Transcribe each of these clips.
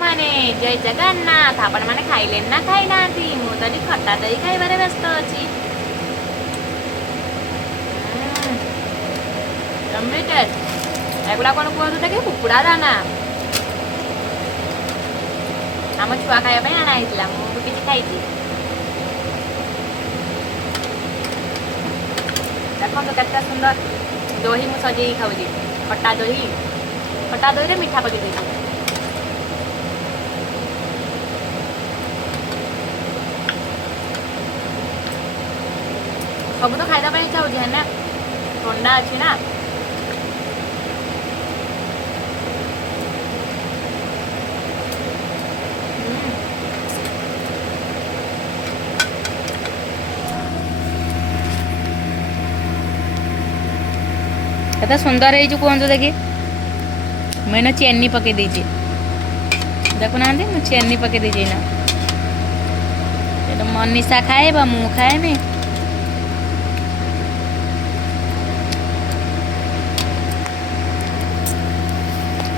माने जय जगन्नाथ आपण माने खाइले ना खाई ना मु तो खट्टा दही खाइबारे व्यस्त अछि। एगुड़ा कौन कहतु देखिए कुकुड़ा दाना आम छुआ खाया आना मुझे किसी खाई देखो तो केते सुंदर दही मु सजे खाऊँ खट्टा दही मीठा पके देती सब तो खाइदा इच्छा हो ना ठंडा अच्छी ना केते सुंदर है कहतु देखी मुझे चेनी पकई देची देखुना मुझे चेनी पकई देची ना मनीषा खाए मु खाएमी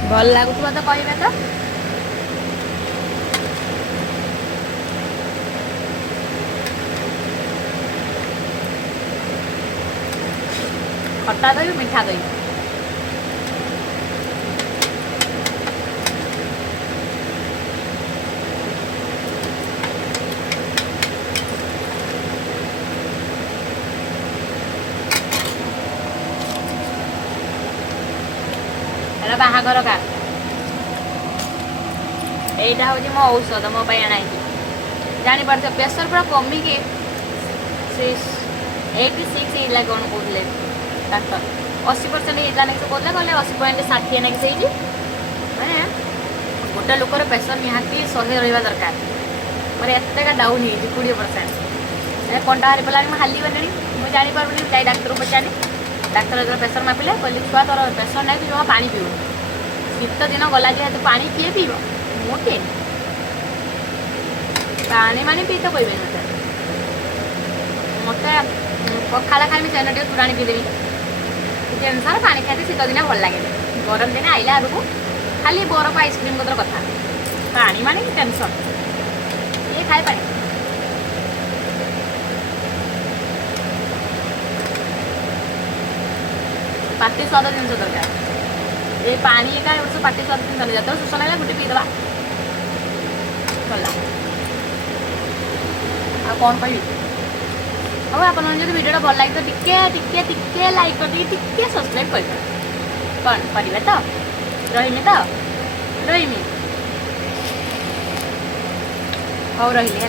भल लगुवा तो कहे तो खट्टा दही मीठा दही बाहागर का यहीटा हूँ मो औषध मो आना जापर प्रेसर पूरा कमिकी 86 कौन कहते डाक्टर 80% होता ना कहते कहले 80.60 ना से मैंने गोटे लोकर प्रेसर निहाती 100 रहा दरकार मोर एत डाउन हो 20% कंटा हारी पड़ा हाली गली मुझे जापारूनी जाए डाक्टर पचारि डाक्तर जो प्रेसर मापिले कहली छुआ तोर प्रेसर ना कि जमा पा पीऊ शीत दिन गला जेहेतु पा किए पीब मुझे पानी मानी पी तो कहे मत पखाला खाई से तोराणी पीदेवी टेनसन पानी खाते शीत दिन भल लगे गरम दिन आइला आगू खाली बरफ आइसक्रीम कतर कथा पानी मानी टेनसन ये खाए पानी पाटी स्वाद जिन दरकार ये पानी का पाटी स्वाद जिन जो शोष लगे गोटे पीदे गला आ कौन कह हाँ आप भिडियो भल लगे तो टिके लाइक कर सब्सक्राइब कर कौन करेंगे तो रही हौ रही है।